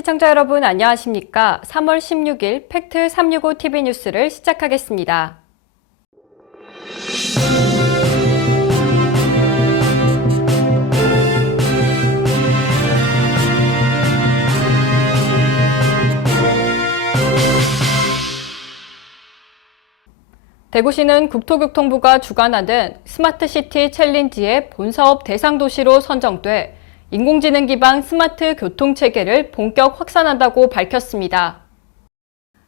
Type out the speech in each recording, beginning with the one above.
시청자 여러분 안녕하십니까? 3월 16일 팩트 365TV 뉴스를 시작하겠습니다. 대구시는 국토교통부가 주관하는 스마트시티 챌린지의 본사업 대상 도시로 선정돼 인공지능 기반 스마트 교통체계를 본격 확산한다고 밝혔습니다.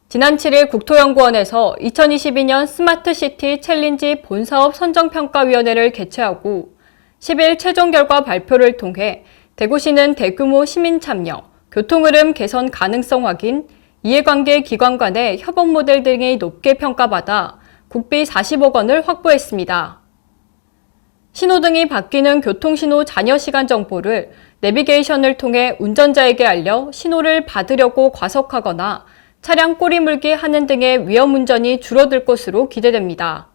지난 7일 국토연구원에서 2022년 스마트시티 챌린지 본사업 선정평가위원회를 개최하고 10일 최종 결과 발표를 통해 대구시는 대규모 시민 참여, 교통흐름 개선 가능성 확인, 이해관계 기관 간의 협업 모델 등이 높게 평가받아 국비 40억 원을 확보했습니다. 신호등이 바뀌는 교통신호 잔여 시간 정보를 내비게이션을 통해 운전자에게 알려 신호를 받으려고 과속하거나 차량 꼬리물기 하는 등의 위험 운전이 줄어들 것으로 기대됩니다.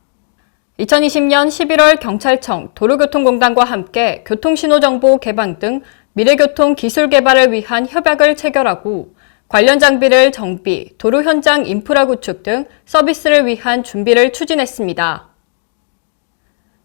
2020년 11월 경찰청, 도로교통공단과 함께 교통신호정보 개방 등 미래교통 기술 개발을 위한 협약을 체결하고 관련 장비를 정비, 도로 현장 인프라 구축 등 서비스를 위한 준비를 추진했습니다.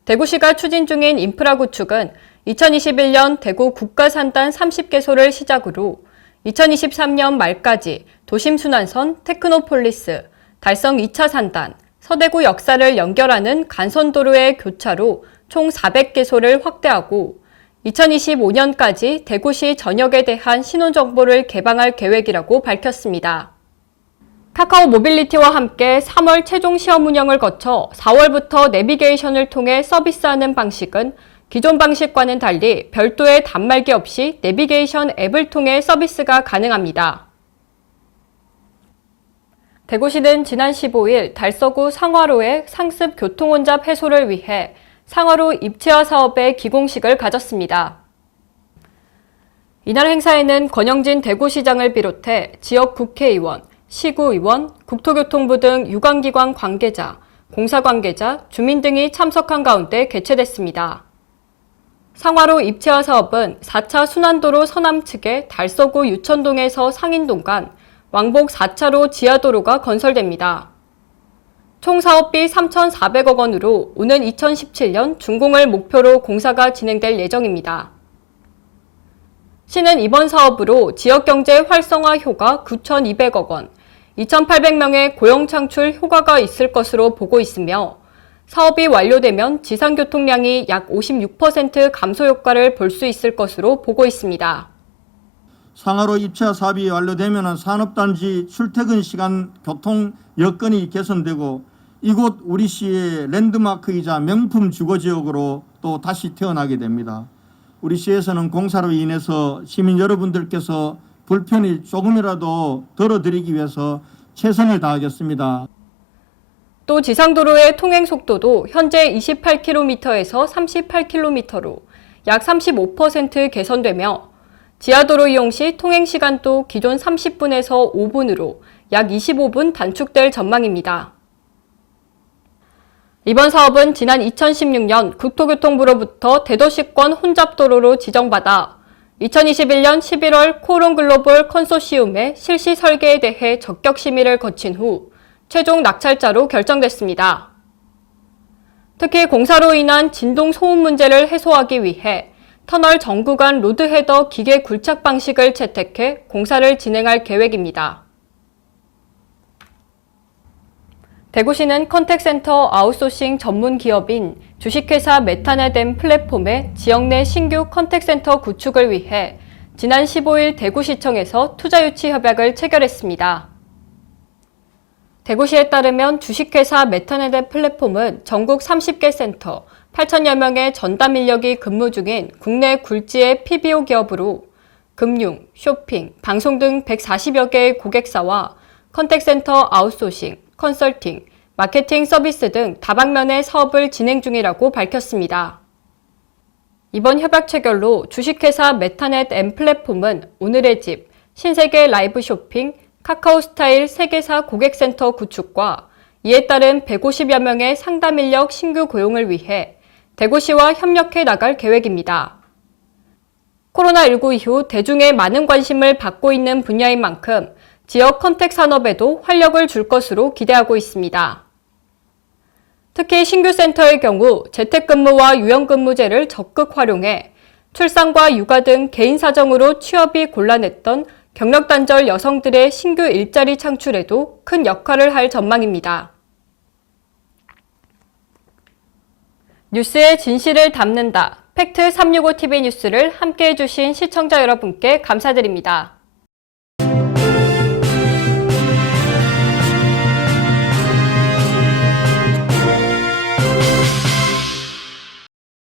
대구시가 추진 중인 인프라 구축은 2021년 대구 국가산단 30개소를 시작으로 2023년 말까지 도심순환선, 테크노폴리스, 달성 2차 산단, 서대구 역사를 연결하는 간선도로의 교차로 총 400개소를 확대하고 2025년까지 대구시 전역에 대한 신호정보를 개방할 계획이라고 밝혔습니다. 카카오 모빌리티와 함께 3월 최종 시험 운영을 거쳐 4월부터 내비게이션을 통해 서비스하는 방식은 기존 방식과는 달리 별도의 단말기 없이 내비게이션 앱을 통해 서비스가 가능합니다. 대구시는 지난 15일 달서구 상화로의 상습 교통혼잡 해소를 위해 상화로 입체화 사업의 기공식을 가졌습니다. 이날 행사에는 권영진 대구시장을 비롯해 지역 국회의원, 시구의원, 국토교통부 등 유관기관 관계자, 공사 관계자, 주민 등이 참석한 가운데 개최됐습니다. 상화로 입체화 사업은 4차 순환도로 서남 측의 달서구 유천동에서 상인동 간 왕복 4차로 지하도로가 건설됩니다. 총 사업비 3,400억 원으로 오는 2017년 준공을 목표로 공사가 진행될 예정입니다. 시는 이번 사업으로 지역경제 활성화 효과 9,200억 원, 2,800명의 고용 창출 효과가 있을 것으로 보고 있으며 사업이 완료되면 지상교통량이 약 56% 감소 효과를 볼 수 있을 것으로 보고 있습니다. 상하로 입체화 사업이 완료되면 산업단지 출퇴근 시간 교통 여건이 개선되고 이곳 우리 시의 랜드마크이자 명품 주거지역으로 또 다시 태어나게 됩니다. 우리 시에서는 공사로 인해서 시민 여러분들께서 불편이 조금이라도 덜어드리기 위해서 최선을 다하겠습니다. 또 지상도로의 통행 속도도 현재 28km에서 38km로 약 35% 개선되며 지하도로 이용 시 통행 시간도 기존 30분에서 5분으로 약 25분 단축될 전망입니다. 이번 사업은 지난 2016년 국토교통부로부터 대도시권 혼잡도로로 지정받아 2021년 11월 코오롱 글로벌 컨소시움의 실시 설계에 대해 적격 심의를 거친 후 최종 낙찰자로 결정됐습니다. 특히 공사로 인한 진동 소음 문제를 해소하기 위해 터널 전 구간 로드헤더 기계 굴착 방식을 채택해 공사를 진행할 계획입니다. 대구시는 컨택센터 아웃소싱 전문 기업인 주식회사 메타넷 플랫폼의 지역 내 신규 컨택센터 구축을 위해 지난 15일 대구시청에서 투자유치 협약을 체결했습니다. 대구시에 따르면 주식회사 메타넷 플랫폼은 전국 30개 센터, 8천여 명의 전담 인력이 근무 중인 국내 굴지의 PBO 기업으로 금융, 쇼핑, 방송 등 140여 개의 고객사와 컨택센터 아웃소싱, 컨설팅, 마케팅 서비스 등 다방면의 사업을 진행 중이라고 밝혔습니다. 이번 협약 체결로 주식회사 메타넷 M 플랫폼은 오늘의 집, 신세계 라이브 쇼핑, 카카오 스타일 세계사 고객센터 구축과 이에 따른 150여 명의 상담 인력 신규 고용을 위해 대구시와 협력해 나갈 계획입니다. 코로나19 이후 대중의 많은 관심을 받고 있는 분야인 만큼 지역 컨택 산업에도 활력을 줄 것으로 기대하고 있습니다. 특히 신규 센터의 경우 재택근무와 유연근무제를 적극 활용해 출산과 육아 등 개인 사정으로 취업이 곤란했던 경력 단절 여성들의 신규 일자리 창출에도 큰 역할을 할 전망입니다. 뉴스의 진실을 담는다. 팩트 365TV 뉴스를 함께해 주신 시청자 여러분께 감사드립니다.